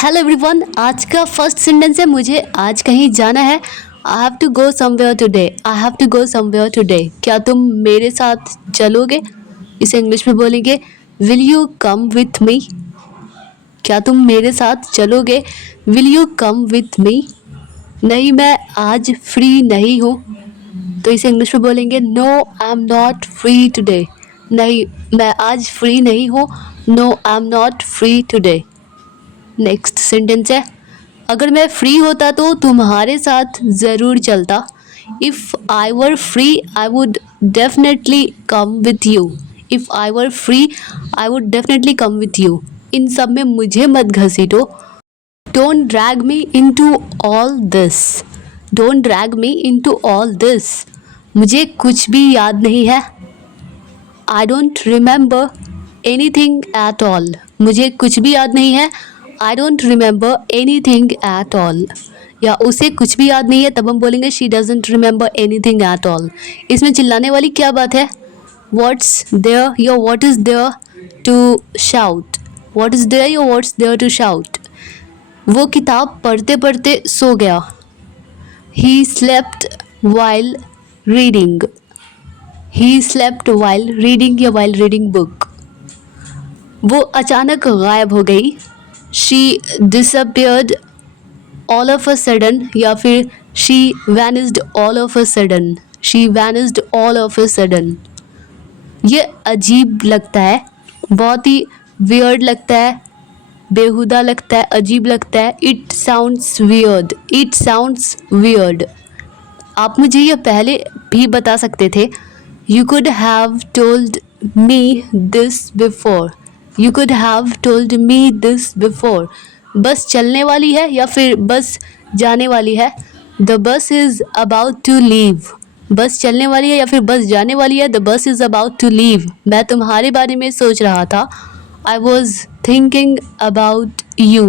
Hello everyone, आज का first sentence है मुझे आज कहीं जाना है। I have to go somewhere today. I have to go somewhere today. क्या तुम मेरे साथ चलोगे? इसे इंग्लिश में बोलेंगे will you come with me. क्या तुम मेरे साथ चलोगे? Will you come with me. नहीं, मैं आज फ्री नहीं हूँ, तो इसे इंग्लिश में बोलेंगे no I am not free today. नहीं, मैं आज फ्री नहीं हूँ। No I am not free today. Next sentence है अगर मैं फ्री होता तो तुम्हारे साथ ज़रूर चलता। If I were free I would definitely come with you. If I were free I would definitely come with you. इन सब में मुझे मत घसीटो। Don't drag me into all this. Don't drag me into all this. मुझे कुछ भी याद नहीं है। I don't remember anything at all. मुझे कुछ भी याद नहीं है। I don't remember anything at all. या उसे कुछ भी याद नहीं है तब हम बोलेंगे she doesn't remember anything at all. इसमें चिल्लाने वाली क्या बात है? व्हाट्स देयर या what is there to shout. What is there या व्हाट्स देयर टू शाउट। वो किताब पढ़ते पढ़ते सो गया। He slept while reading. He slept while reading या वाइल रीडिंग बुक। वो अचानक गायब हो गई। She disappeared all of a sudden या फिर she vanished all of a sudden. She vanished all of a sudden. ये अजीब लगता है, बहुत ही वियर्ड लगता है, बेहुदा लगता है, अजीब लगता है। It sounds weird. It sounds weird. आप मुझे ये पहले भी बता सकते थे। You could have told me this before. You could have told me this before. बस चलने वाली है या फिर बस जाने वाली है? The bus is about to leave. बस चलने वाली है या फिर बस जाने वाली है? The bus is about to leave. मैं तुम्हारे बारे में सोच रहा था। I was thinking about you.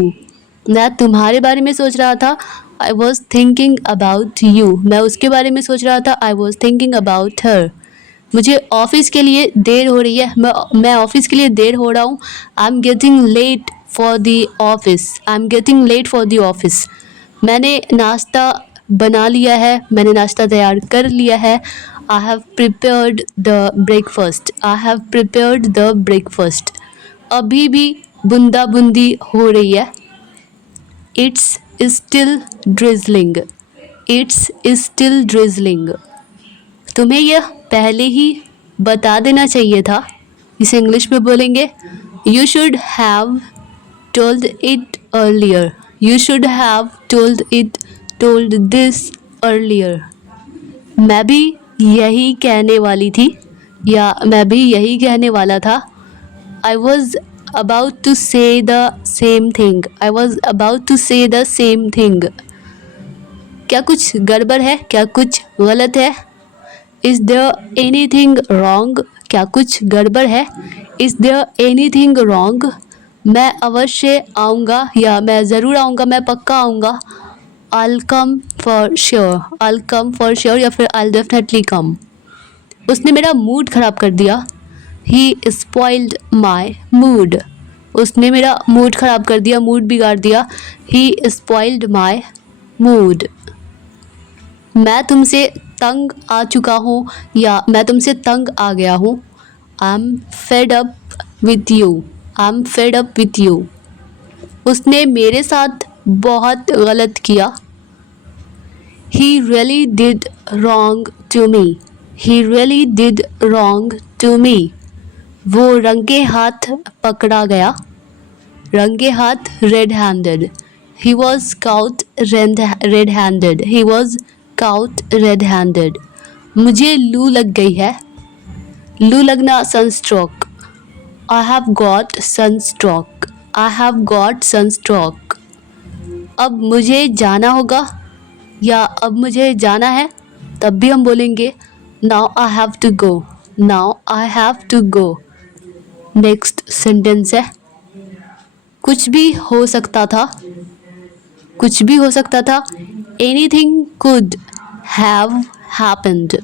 मैं तुम्हारे बारे में सोच रहा था। I was thinking about you. मैं उसके बारे में सोच रहा था। I was thinking about her. मुझे ऑफिस के लिए देर हो रही है। मैं ऑफिस के लिए देर हो रहा हूँ। I am getting late for the office. I am getting late for the office. मैंने नाश्ता बना लिया है। मैंने नाश्ता तैयार कर लिया है। I have prepared the breakfast. I have prepared the breakfast. अभी भी बूंदा बूंदी हो रही है। It's still drizzling. It's still drizzling. तुम्हें यह पहले ही बता देना चाहिए था। इसे इंग्लिश में बोलेंगे you should have told it earlier. You should have told this earlier. मैं भी यही कहने वाली थी या मैं भी यही कहने वाला था। I was about to say the same thing. I was about to say the same thing. क्या कुछ गड़बड़ है? क्या कुछ गलत है? Is there anything wrong. क्या कुछ गड़बड़ है? Is there anything wrong. मैं अवश्य आऊँगा या मैं ज़रूर आऊँगा, मैं पक्का आऊँगा। I'll come for sure। I'll come for sure या फिर I'll definitely come। उसने मेरा मूड ख़राब कर दिया। He spoiled my mood। उसने मेरा मूड ख़राब कर दिया, मूड बिगाड़ दिया। He spoiled my mood। मैं तुमसे तंग आ चुका हूँ या मैं तुमसे तंग आ गया हूँ। I am fed up with you. I am fed up with you. उसने मेरे साथ बहुत गलत किया। He really did wrong to me. He really did wrong to me. वो रंगे हाथ पकड़ा गया। रंगे हाथ red handed. He was caught red handed. He was caught red handed. मुझे लू लग गई है। लू लगना sunstroke. I have got sunstroke. I have got sunstroke. अब मुझे जाना होगा या अब मुझे जाना है, तब भी हम बोलेंगे now I have to go. Now I have to go. Next sentence है कुछ भी हो सकता था। कुछ भी हो सकता था। Anything could have happened.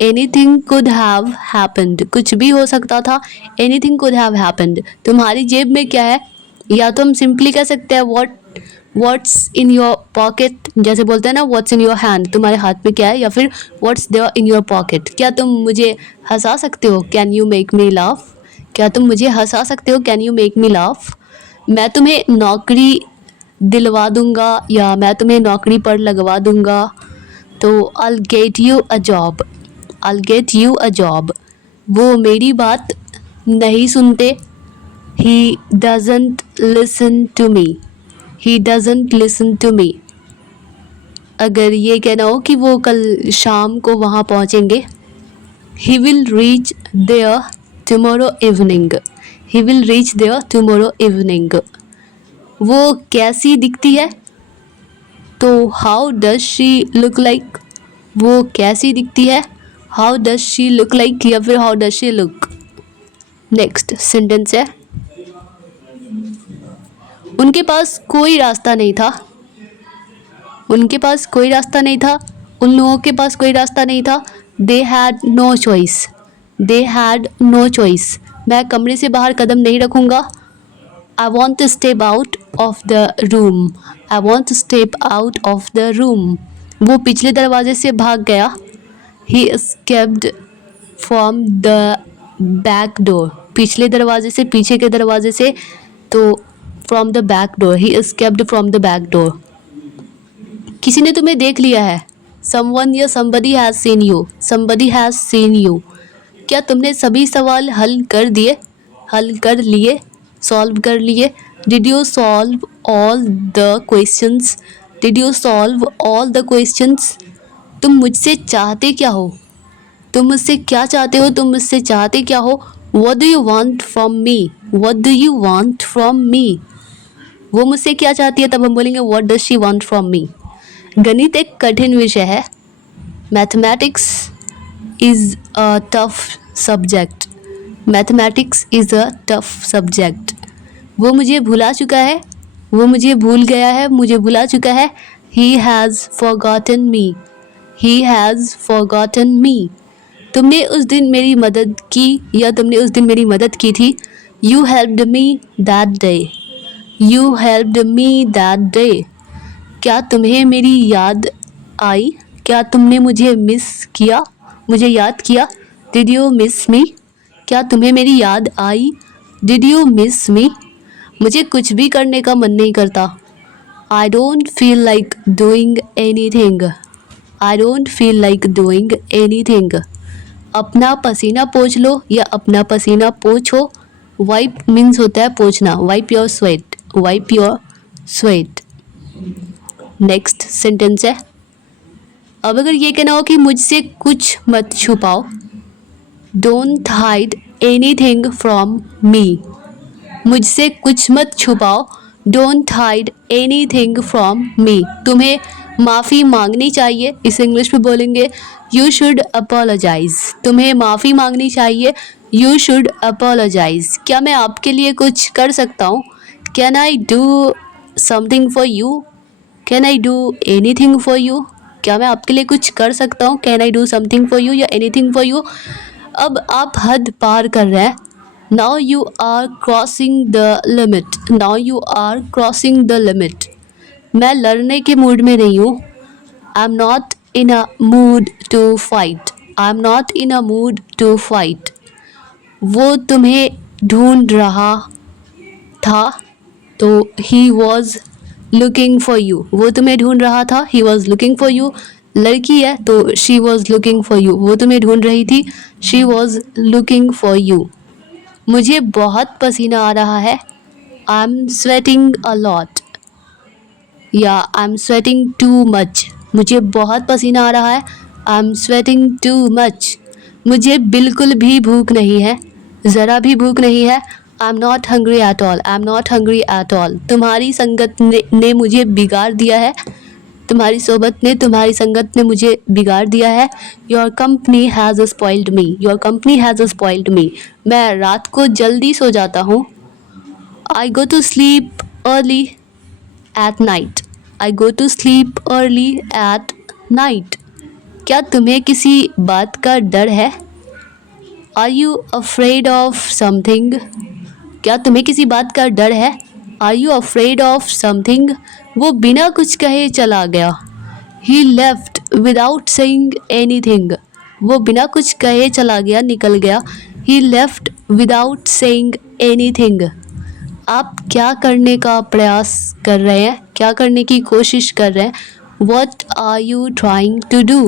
Anything could have happened. कुछ भी हो सकता था। Anything could have happened. तुम्हारी जेब में क्या है? या तो हम सिंपली कह सकते हैं व्हाट्स इन योर पॉकेट, जैसे बोलते हैं ना व्हाट्स इन योर हैंड, तुम्हारे हाथ में क्या है, या फिर what's there in your pocket, क्या तुम मुझे हंसा सकते हो, can you make me laugh, क्या तुम मुझे हंसा सकते हो, can you make me laugh. मैं तुम्हें नौकरी दिलवा दूंगा या मैं तुम्हें नौकरी पर लगवा दूंगा, तो I'll get you a job, I'll get you a job। वो मेरी बात नहीं सुनते, he doesn't listen to me, he doesn't listen to me। अगर ये कहना हो कि वो कल शाम को वहाँ पहुँचेंगे, he will reach there tomorrow evening, he will reach there tomorrow evening। वो कैसी दिखती है, तो how does she look like, वो कैसी दिखती है, how does she look like, या फिर how does she look. Next sentence है, उनके पास कोई रास्ता नहीं था, उनके पास कोई रास्ता नहीं था, उन लोगों के पास कोई रास्ता नहीं था। They had no choice, they had no choice. मैं कमरे से बाहर कदम नहीं रखूँगा। I want to step out of the room, I want to step out of the room। वो पिछले दरवाजे से भाग गया। He escaped from the back door, पिछले दरवाजे से, पीछे के दरवाजे से, तो from the back door, he escaped from the back door। किसी ने तुम्हें देख लिया है, someone या somebody has seen you, somebody has seen you। क्या तुमने सभी सवाल हल कर दिए, हल कर लिए, सॉल्व कर लिए। Did you solve all the questions, did you solve all the questions. तुम मुझसे चाहते क्या हो, तुम मुझसे क्या चाहते हो, तुम मुझसे चाहते क्या हो। What do you want from me, what do you want from me. वो मुझसे क्या चाहती है, तब हम बोलेंगे what does she want from me. गणित एक कठिन विषय है, mathematics is a tough subject, mathematics is a tough subject. वो मुझे भुला चुका है, वो मुझे भूल गया है, मुझे भुला चुका है। He has forgotten me, he has forgotten me. तुमने उस दिन मेरी मदद की, या तुमने उस दिन मेरी मदद की थी। You helped me that day, you helped me that day. क्या तुम्हें मेरी याद आई, क्या तुमने मुझे मिस किया, मुझे याद किया। डिड यू मिस मी, क्या तुम्हें मेरी याद आई, डिड यू मिस मी। मुझे कुछ भी करने का मन नहीं करता। आई don't feel like doing any thing, I don't feel like doing any thing. अपना पसीना पोंछ लो या अपना पसीना पोंछो। वाइप मीन्स होता है पोंछना, wipe your sweat, wipe your sweat. Next sentence है, अब अगर ये कहना हो कि मुझसे कुछ मत छुपाओ, don't hide anything from me. मुझसे कुछ मत छुपाओ, don't hide anything from me. तुम्हें माफ़ी मांगनी चाहिए, इसे इंग्लिश में बोलेंगे यू शुड अपोलोजाइज। तुम्हें माफ़ी मांगनी चाहिए, यू शुड अपोलोजाइज। क्या मैं आपके लिए कुछ कर सकता हूँ, can I do something for you, can I do anything for you. क्या मैं आपके लिए कुछ कर सकता हूँ, can I do something for you या एनीथिंग फॉर यू। अब आप हद पार कर रहे हैं। Now you are crossing the limit, now you are crossing the limit. मैं लड़ने के मूड में नहीं हूँ। I am not in a mood to fight, I am not in a mood to fight. वो तुम्हें ढूंढ रहा था, तो he was looking for you. वो तुम्हें ढूंढ रहा था, he was looking for you. लड़की है तो she was looking for you. वो तुम्हें ढूंढ रही थी, she was looking for you. मुझे बहुत पसीना आ रहा है, I am sweating a lot या I am sweating too much. मुझे बहुत पसीना आ रहा है, I am sweating too much. मुझे बिल्कुल भी भूख नहीं है, ज़रा भी भूख नहीं है। I am not hungry at all, I am not hungry at all. तुम्हारी संगत ने मुझे बिगाड़ दिया है, तुम्हारी सोबत ने, तुम्हारी संगत ने मुझे बिगाड़ दिया है। Your company has spoiled me, your company has spoiled me. मैं रात को जल्दी सो जाता हूँ। I go to sleep early at night, I go to sleep early at night. क्या तुम्हें किसी बात का डर है, are you afraid of something. क्या तुम्हें किसी बात का डर है, are you afraid of something? वो बिना कुछ कहे चला गया। He left without saying anything. वो बिना कुछ कहे चला गया, निकल गया। He left without saying anything. आप क्या करने का प्रयास कर रहे हैं, क्या करने की कोशिश कर रहे हैं? What are you trying to do?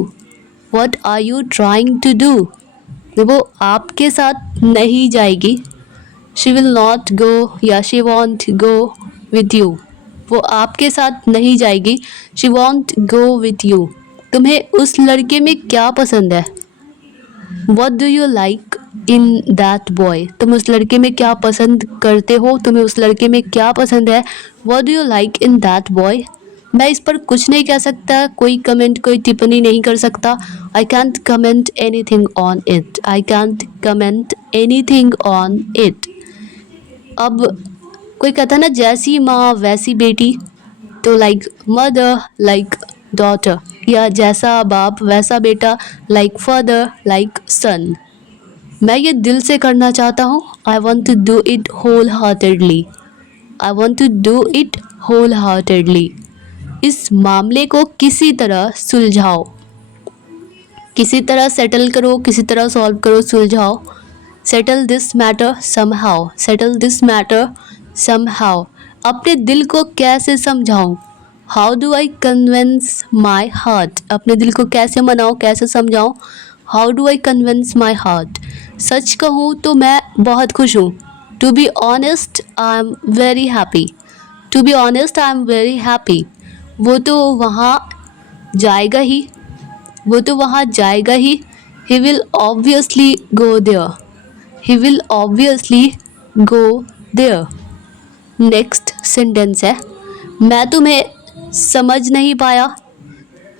What are you trying to do? वो आपके साथ नहीं जाएगी। शी विल नॉट गो या she want go with you. वो आपके साथ नहीं जाएगी। She want go with you. तुम्हें उस लड़के में क्या पसंद है? What do you like in that boy? तुम उस लड़के में क्या पसंद करते हो? तुम्हें उस लड़के में क्या पसंद है? What do you like in that boy? मैं इस पर कुछ नहीं कह सकता, कोई कमेंट, कोई टिप्पणी नहीं कर सकता। I cantt comment any thing on it. I can't comment any thing on it. अब कोई कहता है ना, जैसी माँ वैसी बेटी, तो लाइक मदर लाइक डॉटर, या जैसा बाप वैसा बेटा, लाइक फादर लाइक सन। मैं ये दिल से करना चाहता हूँ। I want to do it wholeheartedly. I want to do it wholeheartedly. इस मामले को किसी तरह सुलझाओ, किसी तरह सेटल करो, किसी तरह सॉल्व करो, सुलझाओ। Settle this matter somehow. Settle this matter somehow. अपने दिल को कैसे समझाऊं? How do I convince my heart? अपने दिल को कैसे मनाऊं, कैसे समझाऊं? How do I convince my heart? सच कहूँ तो मैं बहुत खुश हूँ। To be honest I am very happy. To be honest I am very happy. वो तो वहाँ जाएगा ही, वो तो वहाँ जाएगा ही। He will obviously go there. He will obviously go there. Next sentence है, मैं तुम्हें समझ नहीं पाया।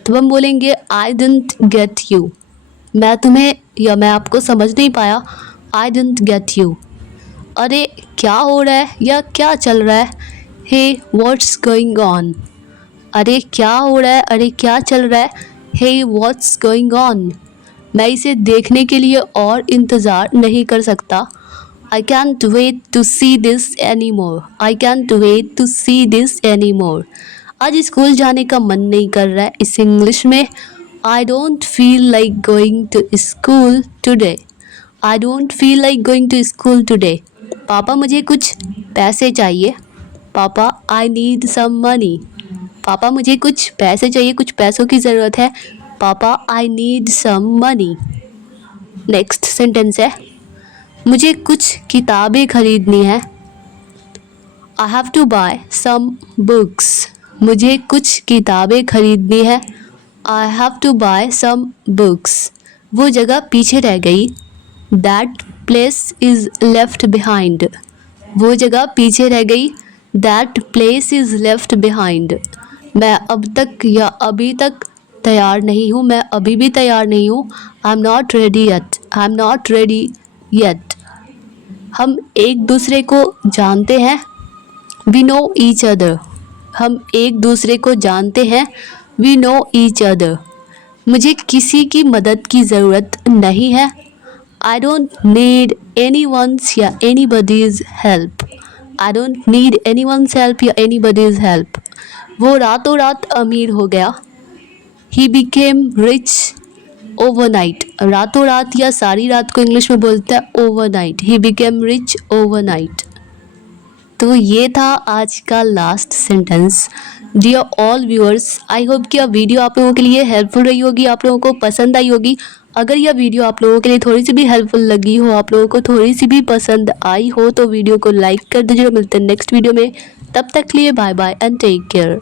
तो हम बोलेंगे आई डिडंट गेट यू। मैं तुम्हें या मैं आपको समझ नहीं पाया। I didn't get you. अरे क्या हो रहा है या क्या चल रहा है? Hey what's going on? अरे क्या हो रहा है, अरे क्या चल रहा है? Hey what's going on? मैं इसे देखने के लिए और इंतज़ार नहीं कर सकता। I can't wait to see this anymore. I can't wait to see this anymore. आज स्कूल जाने का मन नहीं कर रहा है। इस इंग्लिश में I don't feel like going to school today. I don't feel like going to school today. पापा मुझे कुछ पैसे चाहिए। पापा आई नीड सम मनी। पापा मुझे कुछ पैसे चाहिए, कुछ पैसों की ज़रूरत है। पापा I need some money. Next sentence है, मुझे कुछ किताबें खरीदनी है। I have to buy some books. मुझे कुछ किताबें खरीदनी है। I have to buy some books. वो जगह पीछे रह गई। That place is left behind. वो जगह पीछे रह गई। That place is left behind. मैं अब तक या अभी तक तैयार नहीं हूँ। मैं अभी भी तैयार नहीं हूँ। I am not ready yet. I am not ready yet. हम एक दूसरे को जानते हैं। We know each other. हम एक दूसरे को जानते हैं। We know each other. मुझे किसी की मदद की ज़रूरत नहीं है। I don't need anyone's या anybody's help. I don't need anyone's help या एनी बडीज़ हेल्प। वो रातों रात अमीर हो गया। He became rich overnight. रातों रात या सारी रात को इंग्लिश में बोलते हैं overnight. He became rich overnight. तो ये था आज का last sentence. Dear all viewers, I hope कि यह वीडियो आप लोगों के लिए हेल्पफुल रही होगी, आप लोगों को पसंद आई होगी। अगर यह वीडियो आप लोगों के लिए थोड़ी सी भी हेल्पफुल लगी हो, आप लोगों को थोड़ी सी भी पसंद आई हो, तो वीडियो को लाइक कर दीजिए। मिलते हैं नेक्स्ट वीडियो में। तब तक के लिए bye bye and take care.